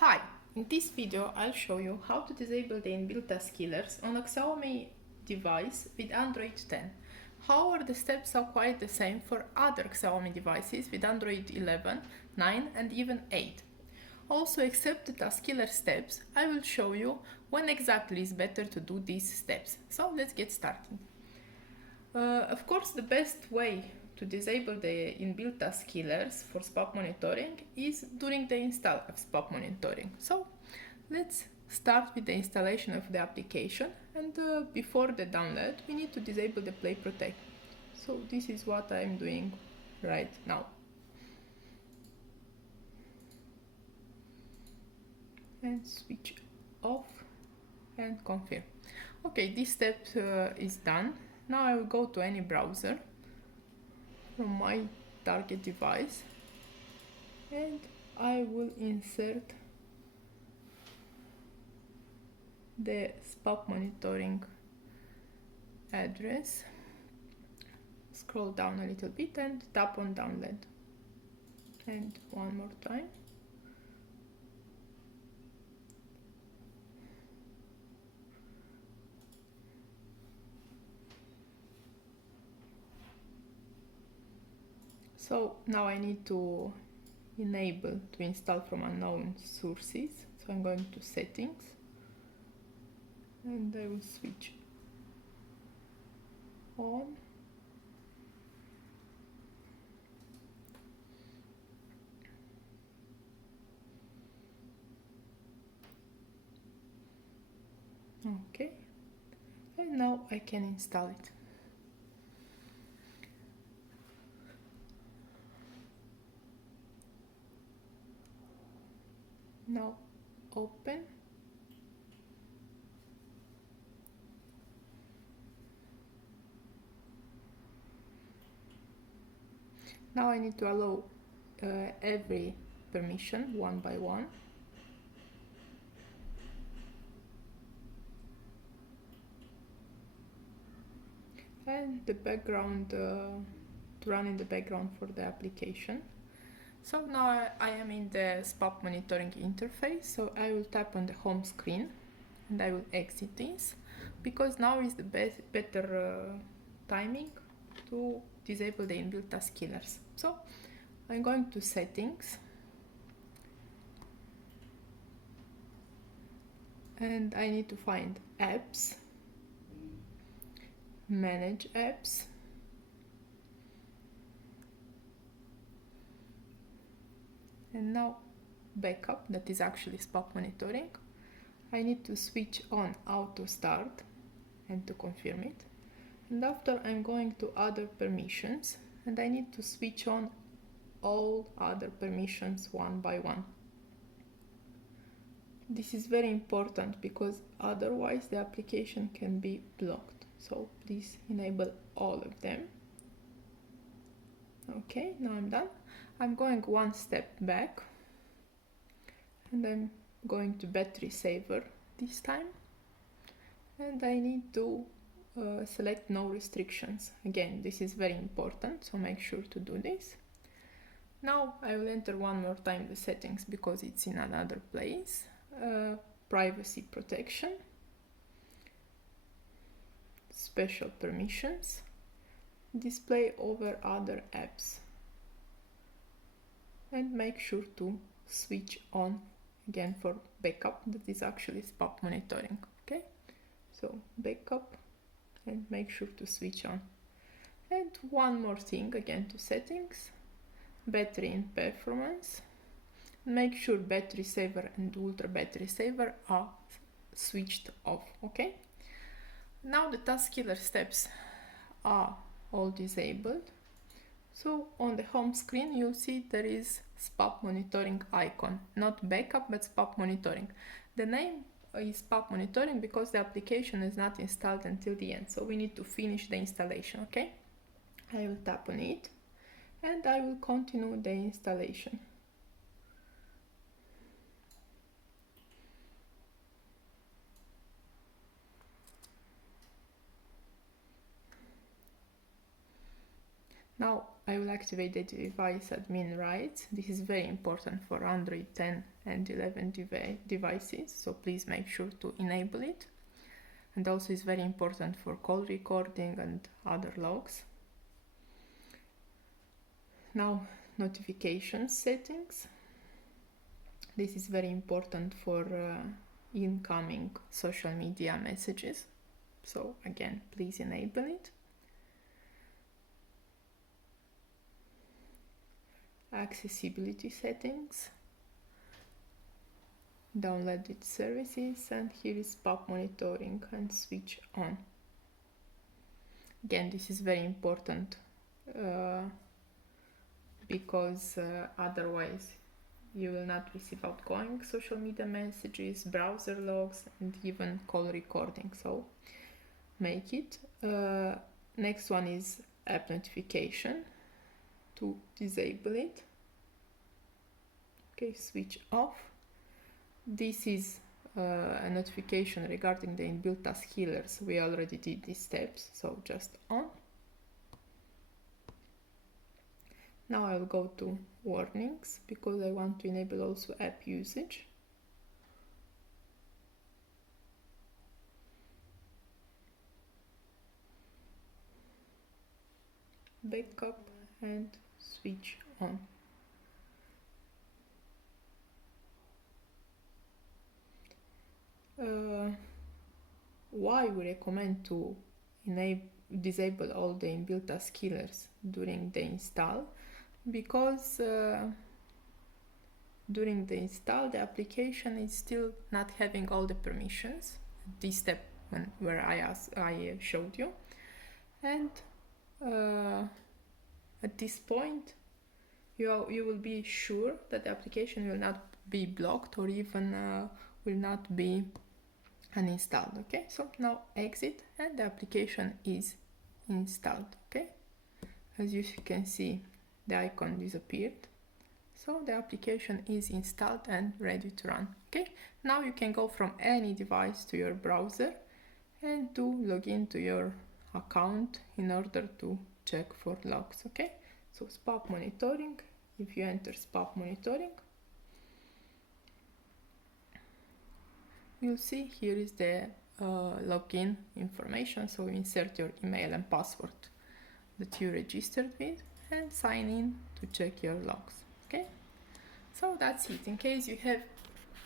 Hi, in this video I'll show you how to disable the inbuilt task killers on a Xiaomi device with Android 10. However, the steps are quite the same for other Xiaomi devices with Android 11, 9 and even 8. Also, except the task killer steps, I will show you when exactly is better to do these steps. So let's get started. Of course, the best way to disable the inbuilt task killers for SPAPP monitoring is during the install of SPAPP monitoring. So let's start with the installation of the application, and before the download we need to disable the Play Protect. So this is what I'm doing right now. And switch off and confirm. Okay, this step is done. Now I will go to any browser from my target device and I will insert the SPAPP monitoring address, scroll down a little bit and tap on download, and one more time. So now I need to enable to install from unknown sources. So I'm going to settings and I will switch on. Okay, and now I can install it. Now open. Now I need to allow every permission one by one. And the background to run in the background for the application. So now I am in the SPAPP monitoring interface, so I will tap on the home screen and I will exit this, because now is the better timing to disable the inbuilt task killers. So I'm going to settings and I need to find apps, manage apps, and now backup, that is actually SPAPP monitoring. I need to switch on auto start and to confirm it. And after I'm going to other permissions and I need to switch on all other permissions one by one. This is very important because otherwise the application can be blocked. So please enable all of them. Okay, now I'm done. I'm going one step back and I'm going to battery saver this time, and I need to select no restrictions. Again, this is very important, so make sure to do this. Now I will enter one more time the settings because it's in another place. Privacy protection, special permissions, display over other apps, and make sure to switch on again for backup, that is actually SPAPP monitoring. Okay, so backup and make sure to switch on. And one more thing, again to settings, battery and performance, make sure battery saver and ultra battery saver are switched off. Okay, now the task killer steps are all disabled. So on the home screen you'll see there is SPAPP monitoring icon, not backup but SPAPP monitoring. The name is SPAPP monitoring because the application is not installed until the end, so we need to finish the installation. Okay, I will tap on it and I will continue the installation. Now I will activate the device admin rights. This is very important for Android 10 and 11 devices, so please make sure to enable it. And also it's very important for call recording and other logs. Now, notification settings. This is very important for incoming social media messages. So again, please enable it. Accessibility settings, downloaded services, and here is SPAPP monitoring and switch on. Again, this is very important because otherwise you will not receive outgoing social media messages, browser logs, and even call recording, so make it. Next one is app notification. To disable it, okay, switch off. This is a notification regarding the inbuilt task healers. We already did these steps, so just on. Now I will go to warnings because I want to enable also app usage. Backup and switch on. Why we recommend to disable all the inbuilt task killers during the install? Because during the install the application is still not having all the permissions. This step where I showed you, and at this point you will be sure that the application will not be blocked or even will not be uninstalled. Okay, so now exit and the application is installed. Okay, as you can see, the icon disappeared, so the application is installed and ready to run. Okay, now you can go from any device to your browser and to log into your account in order to check for logs. Okay, so SPAPP monitoring. If you enter SPAPP monitoring, you'll see here is the login information. So insert your email and password that you registered with and sign in to check your logs. Okay, so that's it. In case you have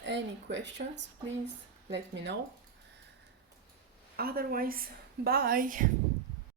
any questions, please let me know. Otherwise, bye.